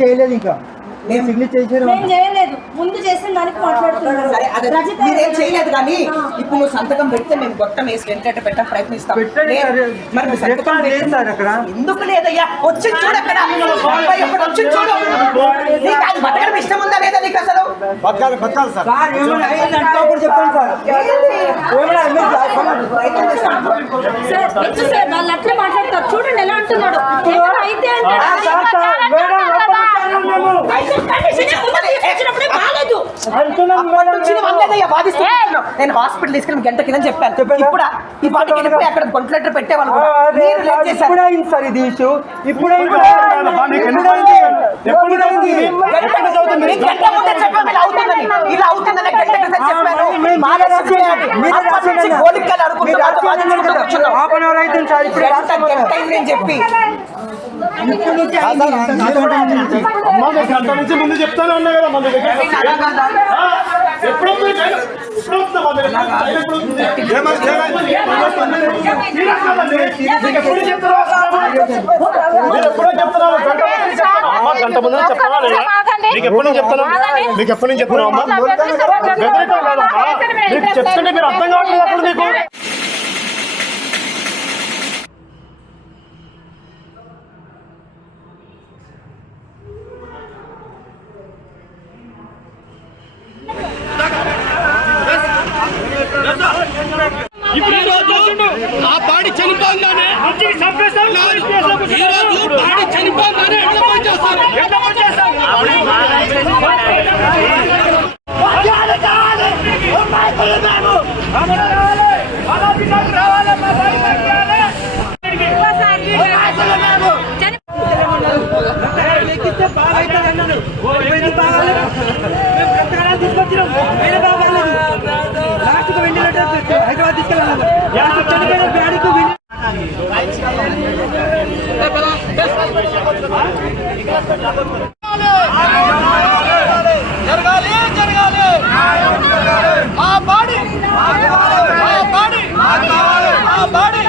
చేయలేదు ఇంకా. నేను సిగ్నేచర్ చేశాను నేను చేయలేదు. ముందు చేసిన దానికి మాట్లాడుతున్నాను. సరే అదే. రజిత మీరేం చేయలేదు కానీ ఇప్పుడు నువ్వు సంతకం పెడితే మేము గొట్టం వేసి వెంటనే పెట్ట ప్రయత్నిస్తాం పెట్టండి లే- సార్. మరి నువ్వు సంతకం చెప్తాను లేదు పెట్టు. సార్ అక్కడ. ఎందుకు లేదయ్యా? వచ్చి చూడు అక్కడ. అబ్బాయి అక్కడ వచ్చి చూడు. నీకు అది బతకడం ఇష్టం ఉందా లేదా నీకు అసలు? బతకాలి బతకాలి సార్. సార్ ఏమైనా అయిందంటే అప్పుడు చెప్తాను సార్. ఏమైనా మీరు ప్రయత్నం చేస్తాం. సార్ ఎత్తు సార్? వాళ్ళు అట్లే మాట్లాడతారు. చూడండి ఎలా అంటున్నాడు. ఏమైనా అయితే ఆ, సార్, సార్, మేడం, నేను హాస్పిటల్ తీసుకెళ్ళి గంట కింద చెప్పాను? ఇప్పుడు? ఈ పాటికి వెళ్ళిపోయి అక్కడ కొంట్లెటర్ పెట్టేవాళ్ళు ఆ, కూడా. అదే, మీరు లేట్ చేశారు. ఇప్పుడే అయింది సార్ ఇది ఇష్యూ. ఇప్పుడే గంట ఇలా అవుతుందని. గంట చెప్పాను. గోలికలు గంట గంట చెప్పి. నుంచి ముందు చెప్తానే ఉన్నా కదా మన దగ్గర. మీకు గంట ముందు ఎప్పుడు నుంచి చెప్తాను మీకు ఎప్పుడు నుంచి చెప్తాను అమ్మా? బెదిరితం కాదమ్మా మీకు చెప్తుంటే మీరు అర్థం కావట్లేదు అప్పుడు మీకు ఇప్పుడు ఈ రోజు ఆ బాడీ చనిపోగానే ఈ రోజు బాడీ చనిపోగానే ఎట్లా పనిచేస్తారు ఎట్లా పనిచేస్తారు హైదరాబాద్ తీసుకెళ్ళాలి చనిపోయిన బ్యాడీకి జరగాలి జరగాలి ఆ బాడీ ఆ బాడీ ఆ బాడీ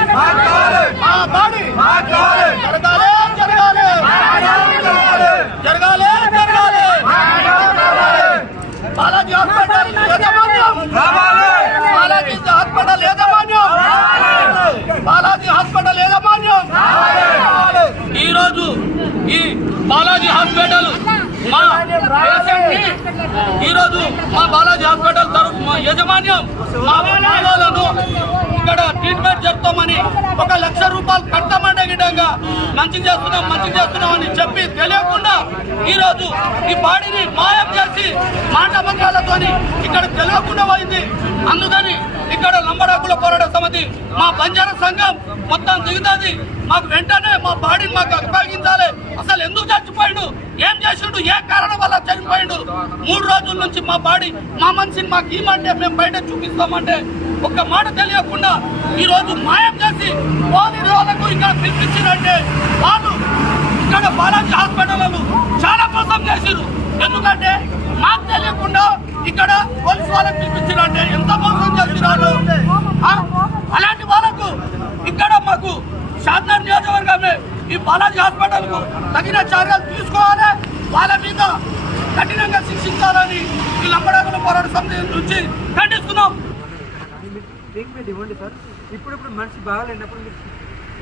ఆ బాడీ జరగాలి జరగాలి జరగాలి జరగాలి బాలాజీ హాస్పిటల్ యాజమాన్యం. బాలాజీ హాస్పిటల్ యాజమాన్యం. బాలాజీ హాస్పిటల్ యాజమాన్యం. ఈ రోజు ఈ బాలాజీ హాస్పిటల్ మా పేషెంట్ని ఈ రోజు మా బాలాజీ హాస్పిటల్ తరఫు మా యజమాన్యం మా వాళ్ళను ఇక్కడ ట్రీట్మెంట్ చెప్తామని ఒక లక్ష రూపాయలు కట్టమనే విధంగా మంచి చేస్తున్నాం మంచి చేస్తున్నాం అని చెప్పి తెలియకుండా ఈరోజు ఈ బాడీని మాయం చేసి మాట బంగాలతోని ఇక్కడ తెలియకుండా పోయింది. అందుకని ఇక్కడ లంబడాకుల పోరాట సమితి మా బంజారా సంఘం మొత్తం దిగుతుంది. మాకు వెంటనే మా బాడీని మాకు అప్పగించాలి. అసలు ఎందుకు చచ్చిపోయాడు? ఏం చేసిండు? ఏ కారణం వల్ల చనిపోయిండు? మూడు రోజుల నుంచి మా బాడీ మా మనిషిని మాకు ఇమ్మంటే మేము బయట చూపిస్తామంటే ఒక్క మాట తెలియకుండా ఈరోజు మాయం చేసి పోలీసు వాళ్ళకు ఇక్కడ పిలిపించినట్టే వాళ్ళు ఇక్కడ బాలాజీ హాస్పిటల్లో చాలా మోసం చేసిరు ఎందుకంటే మాకు తెలియకుండా ఇక్కడ పోలీసు వాళ్ళకి పిలిపించారంటే ఎంత మోసం చేసినారు అలాంటి వాళ్ళకు ఇక్కడ మాకు షాద్నగర్ నియోజకవర్గమే ఈ బాలాజీ హాస్పిటల్కు తగిన చర్యలు తీసుకోవాలి. వాళ్ళ మీద కఠినంగా శిక్షించాలని ఈ లంబడాకుల పోరాట సమితి నుంచి ఖండిస్తున్నాం. ట్రీట్మెంట్ ఇవ్వండి సార్. ఇప్పుడు ఇప్పుడు మనిషి బాగాలేనప్పుడు మీరు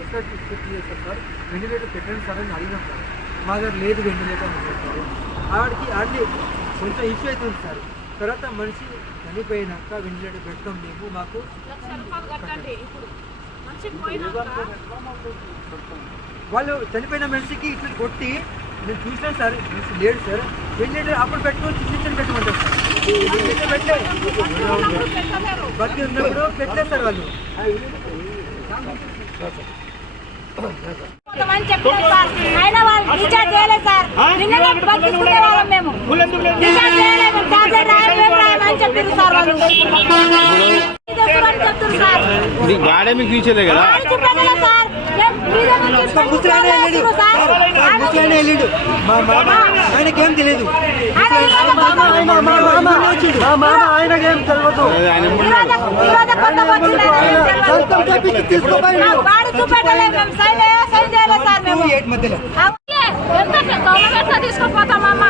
ఎక్కడ తీసుకొచ్చి చేస్తారు సార్. వెంటిలేటర్ పెట్టండి సార్ అని అడిగినాం సార్. మా దగ్గర లేదు వెంటిలేటర్ అని చెప్పారు. ఆడికి ఆడి కొంచెం ఇష్యూ అవుతుంది సార్. తర్వాత మనిషి చనిపోయినాక వెంటిలేటర్ పెడతాం మేము మాకు వాళ్ళు చనిపోయిన మనిషికి ఇట్లా కొట్టి నేను చూసాను సార్. మనిషి లేడు సార్. వెంటిలేటర్ అప్పుడు పెట్టుకొని చిన్న పెట్టమంటారు సార్. బతికి ఉన్నప్పుడు పెట్టలేదు వాళ్ళు అని చెప్పారు సార్ అయినా వాళ్ళు రీఛార్జ్ చేయలేదు సార్. నిన్ననే బతికించుకునే వాళ్ళం మేము రీఛార్జ్ చేయలేదు టాబ్లెట్ రాయడం ఏం చెప్పారు సార్ వాళ్ళు చెప్తున్నారు సార్ నీకు మీకు తీసేలే కదా వాళ్ళు చెప్పారు కదా సార్ మేము ఒక ముసలాయన వెళ్ళాడు. ముసలాయన వెళ్ళాడు. మా మామ ఆయనకేం తెలియదు ఆయనకేం తెలియదు. సొంతం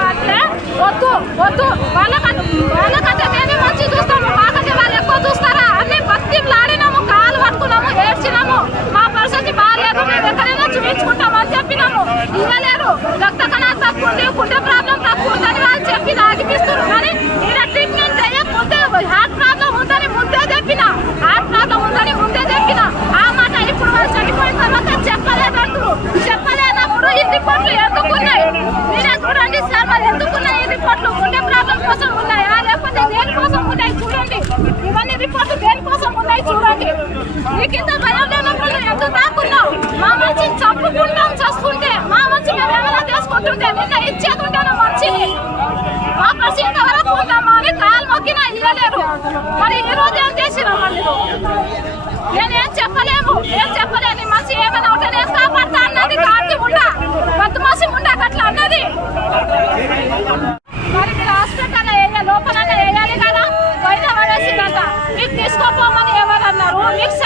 అంటే వద్దు వద్దు. వాళ్ళకంటే వాళ్ళకంటే మేమే మంచి చూస్తాము మాకంటే వాళ్ళు ఎక్కువ చూస్తారా అన్ని భక్తిలు ఆడినాము కాలు పట్టుకున్నాము ఏడ్చినాము మా పరిస్థితి బాగాలేదు మేము ఎక్కడైనా చెప్పినాము. ఇవ్వలేరు. రక్త కణాలు తక్కువ ఉంది గుండె ప్రాబ్లం తక్కువ ఉందని వాళ్ళు చెప్పి ఆగిపిస్తారు కానీ ఈయన ట్రీట్మెంట్ చేయకపోతే హార్ట్ ప్రాబ్లం ఉందని ముందే చెప్పిన. హార్ట్ ప్రాబ్లం ఉందని ముందే చెప్పిన. ఆ మాట ఇప్పుడు వాళ్ళు చనిపోయిన తర్వాత చెప్పలేదు అంటారు చెప్పలేనప్పుడు ఈ రిపోర్ట్లు ఎందుకున్నాయి మీరే చూడండి సార్ మరి ఎందుకున్నాయి ఈ రిపోర్ట్లు గుండె ప్రాబ్లం కోసం ఉన్నాయా? లేకపోతే దేనికోసం ఉన్నాయి చూడండి. ఇవన్నీ రిపోర్ట్లు దేనికోసం ఉన్నాయి చూడండి. మీకు ఇంత భయం లేదు ఎందుకు దాక్కున్నావు మా మంచి చంపుకుంటాం చస్తుంటే మా మంచి మేము ఏమైనా చేసుకుంటుంటే నిన్న ఇచ్చేకుంటాను మంచిని మా పరిస్థితి వరకు ఉంటామా అని కాలు మొక్కినా ఇవ్వలేరు మరి ఈ రోజు ఏం చేసినామండి నేనేం చెప్పలేము ఏం చెప్పలేను ఈ ఏమైనా ఉంటే నేను కాపాడుతా అన్నది కార్తీ ఉండా కొంత మసి ఉండా అట్లా అన్నది. మరి మీరు హాస్పిటల్ వేయాలి లోపల వేయాలి కదా? బయట పడేసిందంట మీకు తీసుకోపోమని ఎవరు అన్నారు మీకు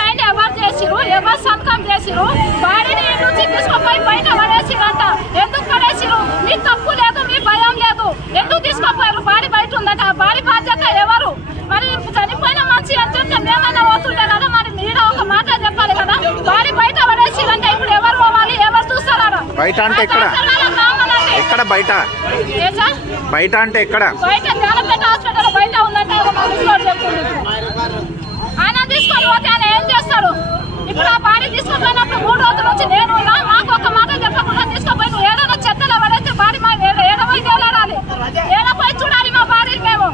చేసిరు ఎవరు సంతకం చేసిరు బాడీని నుంచి తీసుకోపోయి బయట పడేసిరంట ఎందుకు పడేసిరు మీ తప్పు లేదు మీ భయం లేదు. ఎందుకు తీసుకోపోయారు? బాడీ బయట ఉందంట. బాడీ బాధ్యత ఎవరు? మరి చనిపోయిన మనిషి అని చెప్తే మేమైనా పోతుండే కదా మరి మీరు ఒక మాట చెప్పాలి కదా? బాడీ బయట పడేసిరంటే ఇప్పుడు ఎవరు పోవాలి? ఎవరు చూస్తారా బయట అంటే ఎక్కడ? ఎక్కడ బయట? బయట అంటే ఎక్కడ? బయట జ్ఞానపేట హాస్పిటల్ బయట ఉందంటే. ఆయన తీసుకొని పోతే ఆయన ఏం చేస్తాడు? ఆ బాడీ తీసుకుపోయినప్పుడు మూడు రోజుల నుంచి నేను ఉన్నా మాకు ఒక మాట చెప్పకుండా తీసుకుపోయి నువ్వు ఏదైనా చెత్తలో పడేస్తే బాడీ మా ఏడ ఏడపోయి తేలాడాలి. ఏడపోయి చూడాలి మా బాడీ మేము.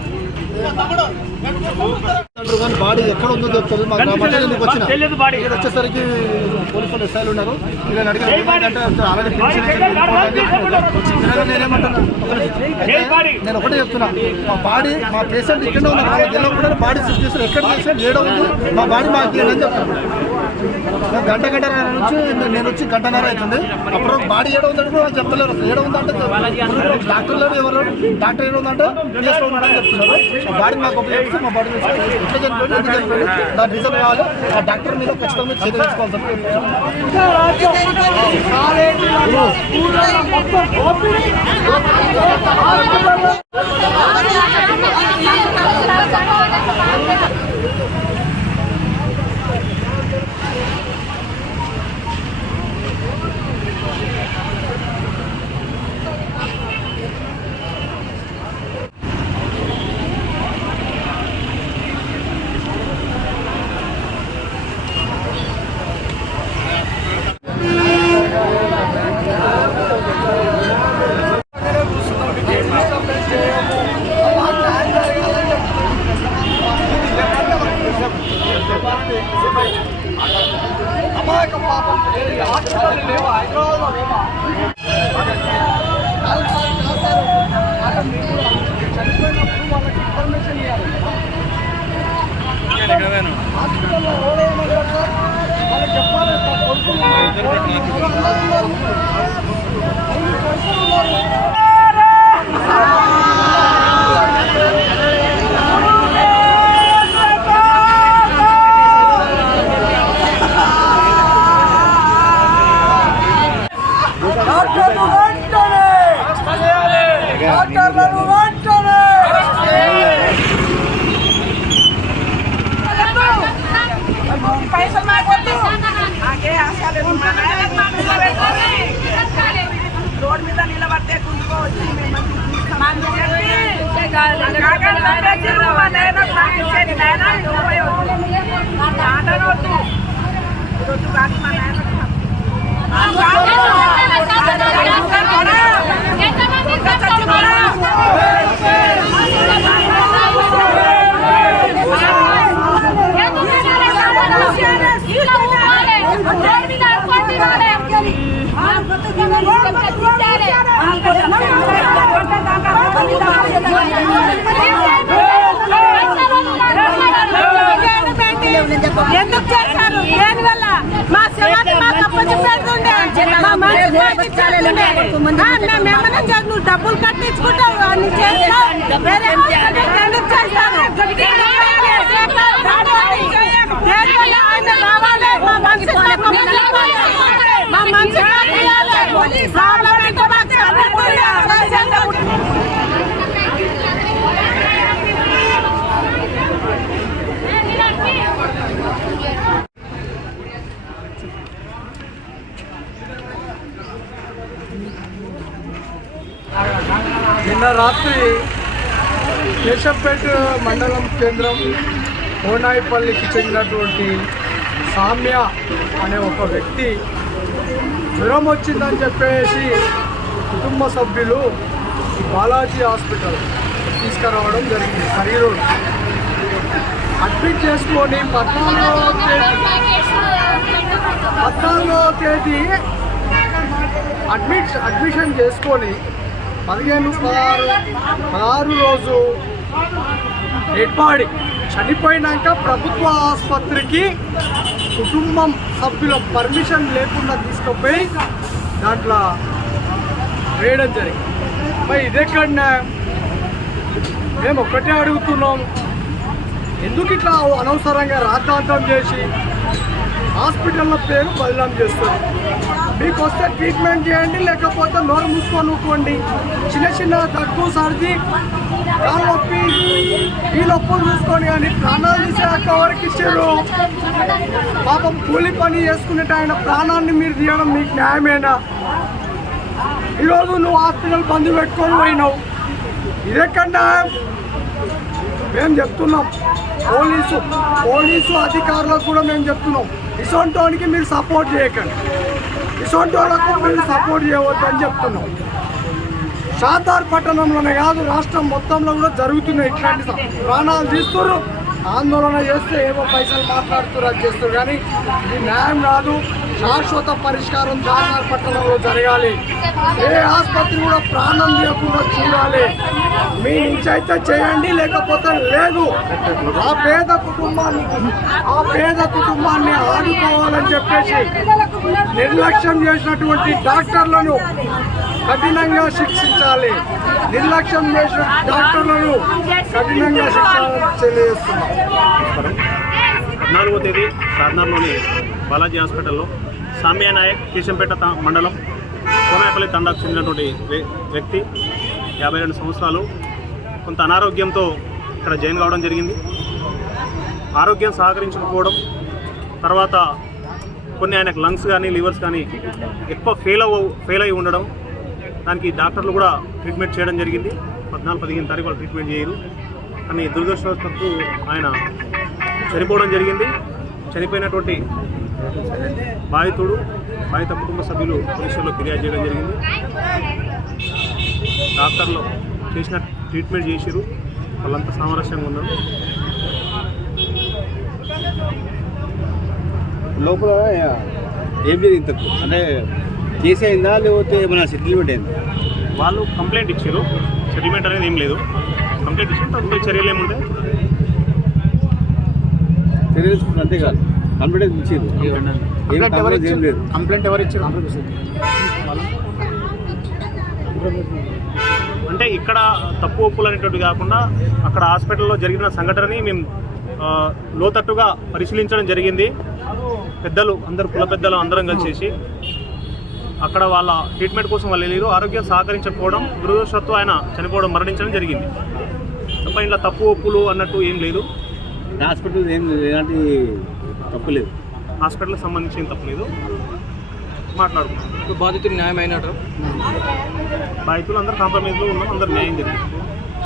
బాడీ ఎక్కడ ఉందో చెప్తుంది మా గ్రామానికి వచ్చిన? ఇక్కడ వచ్చేసరికి పోలీసులు ఎస్ఐలు ఉన్నారు. వీళ్ళని అడిగారు ఆల్రెడీ. నేనేమంటున్నా? నేను ఒకటే చెప్తున్నా. మా బాడీ మా పేషెంట్ ఇక్కడే ఉన్నారు. వాళ్ళకి తెలియకుండా బాడీ ఎక్కడ పేషెంట్ ఏడ ఉంది మా బాడీ మాకు అని చెప్తాను గంట గంట నుంచి నేను వచ్చి గంటన్నర అవుతుంది. అప్పుడు బాడీ ఏడ ఉందంటే కూడా వాళ్ళు చెప్తలేరు. అసలు ఏడ ఉందంటే డాక్టర్ లేడు ఎవరు డాక్టర్ ఏడ ఉందంటే పిఎస్లో ఉన్నాడని చెప్తున్నారు. బాడీ మాకు ఉపయోగిస్తే మా బాడీ ఎట్లా చనిపోయింది ఎందుకు చనిపోయింది దాని రీజన్ కావాలి. ఆ డాక్టర్ మీద ఖచ్చితంగా చర్య తీసుకోవాలి పైసలు మాకు వద్దు మాకే ఆశలు మా మీద నిలబడితే మా నాకు నాయన కానీ మా ఎందుకు చేశారు దేని వల్ల మా శవాన్ని మాకు అప్పచెప్పేస్తుండే మా మనిషి పంపించేస్తుండే. ఆ, మేము ఏమన్నా చేసి నువ్వు డబ్బులు కట్టించుకుంటావు అన్ని చేస్తావు వేరే హాస్పిటల్కి ఎందుకు చేస్తావు మా అప్పచెప్పాలి. మా మనిషి మాకు ఇవ్వాలి. పార్లమెంట్ మాకు చెప్పండి. నిన్న రాత్రి కేశంపేట మండలం కేంద్రం కోనాయిపల్లికి చెందినటువంటి సామ్య అనే ఒక వ్యక్తి జ్వరం వచ్చిందని చెప్పేసి కుటుంబ సభ్యులు బాలాజీ హాస్పిటల్ తీసుకురావడం జరిగింది. శరీరం అడ్మిట్ చేసుకొని పద్నాలుగో తేదీ పద్నాలుగో తేదీ అడ్మిట్ అడ్మిషన్ చేసుకొని పదిహేను పదహారు పదహారు రోజు డెడ్ బాడీ చనిపోయినాక ప్రభుత్వ ఆసుపత్రికి కుటుంబం సభ్యుల పర్మిషన్ లేకుండా తీసుకుపోయి దాంట్లో వేయడం జరిగింది. మరి ఇదెక్కడ మేము ఒక్కటే అడుగుతున్నాం. ఎందుకు ఇట్లా అనవసరంగా రాద్ధాంతం చేసి హాస్పిటల్ల పేరు బదనాం చేస్తారు మీకు వస్తే ట్రీట్మెంట్ చేయండి లేకపోతే నోరు మూసుకొని ఊకోండి చిన్న చిన్న దగ్గు సర్ది కాలు నొప్పి ఈ నొప్పులు చూసుకొని కానీ ప్రాణాలు తీసాక ఎవరికి ఇచ్చారు. పాపం కూలి పని చేసుకునేట ఆయన ప్రాణాన్ని మీరు తీయడం మీకు న్యాయమేనా? ఈరోజు నువ్వు హాస్పిటల్ బంద్ పెట్టుకొని పోయినావు. ఇదెక్కడ మేము చెప్తున్నాం. పోలీసు పోలీసు అధికారులకు కూడా మేము చెప్తున్నాం. ఇసొంటోనికి మీరు సపోర్ట్ చేయకండి. ఇటువంటి వాళ్ళకు మీరు సపోర్ట్ చేయవద్దని చెప్తున్నాం. షాదార్ పట్టణంలోనే కాదు రాష్ట్రం మొత్తంలో కూడా జరుగుతున్నాయి ఇట్లాంటి ప్రాణాలు తీస్తున్నారు ఆందోళన చేస్తే ఏవో పైసలు మాట్లాడుతున్నారు చేస్తారు కానీ ఇది న్యాయం కాదు. శాశ్వత పరిష్కారం షాదార్ పట్టణంలో జరగాలి. ఏ ఆసుపత్రి కూడా ప్రాణం లేకుండా చూడాలి. మీ నుంచి అయితే చేయండి లేకపోతే లేదు. ఆ పేద కుటుంబాన్ని ఆ పేద కుటుంబాన్ని ఆదుకోవాలని చెప్పేసి నిర్లక్ష్యం చేసినటువంటి డాక్టర్లను కఠినంగా శిక్షించాలి. నిర్లక్ష్యం చేసిన డాక్టర్లను కఠినంగా శిక్షించాలని తెలియజేస్తున్నాం పద్నాలుగో తేదీ సాధనలోని బాలాజీ హాస్పిటల్లో సామ్యా నాయక్ కేశంపేట మండలం కోనాయపల్లి తండాకు చెందినటువంటి వ్యక్తి. యాభై రెండు సంవత్సరాలు. కొంత అనారోగ్యంతో ఇక్కడ జాయిన్ కావడం జరిగింది. ఆరోగ్యం సహకరించకపోవడం తర్వాత కొన్ని ఆయనకు లంగ్స్ కానీ లివర్స్ కానీ ఎక్కువ ఫెయిల్ అవ్వ ఫెయిల్ అయి ఉండడం దానికి డాక్టర్లు కూడా ట్రీట్మెంట్ చేయడం జరిగింది. పద్నాలుగు పదిహేను తారీఖు వాళ్ళు ట్రీట్మెంట్ చేయరు. కానీ దురదృష్టవశాత్తు ఆయన చనిపోవడం జరిగింది. చనిపోయినటువంటి బాధితుడు బాధిత కుటుంబ సభ్యులు పోలీసుల్లో ఫిర్యాదు చేయడం జరిగింది. డాక్టర్లు చేసిన ట్రీట్మెంట్ చేసిరు వాళ్ళంతా సామరస్యంగా ఉన్నారు. లోపల ఏం జరిగింది తప్పు అంటే కేసు అయిందా లేకపోతే ఏమైనా సెటిల్మెంట్ అయిందా? వాళ్ళు కంప్లైంట్ ఇచ్చారు సెటిల్మెంట్ అనేది ఏం లేదు. కంప్లైంట్ ఇచ్చిన తదుపరి చర్యలు ఏముంటాయి తెలియజేసుకుంటారు అంతేకాదు. కంప్లైంట్ ఇచ్చారు? కంప్లైంట్ ఎవరు ఇచ్చారు? అంటే ఇక్కడ తప్పు ఒప్పులు అనేటువంటి కాకుండా అక్కడ హాస్పిటల్లో జరిగిన సంఘటనని మేము లోతట్టుగా పరిశీలించడం జరిగింది. పెద్దలు అందరు కుల పెద్దలు అందరం కలిసేసి అక్కడ వాళ్ళ ట్రీట్మెంట్ కోసం వాళ్ళు వెళ్ళారు. ఆరోగ్యం సహకరించకపోవడం దురదృష్టత్వం ఆయన చనిపోవడం మరణించడం జరిగింది. తప్ప ఇంట్లో తప్పు ఒప్పులు అన్నట్టు ఏం లేదు. హాస్పిటల్ ఏం ఎలాంటి తప్పు లేదు హాస్పిటల్కి సంబంధించి ఏం తప్పు లేదు మాట్లాడుకున్నాం బాధితులు న్యాయం అయినట్టు బాధితులు అందరూ కాంప్రమైజ్లో ఉన్నాం అందరు న్యాయం జరిగింది.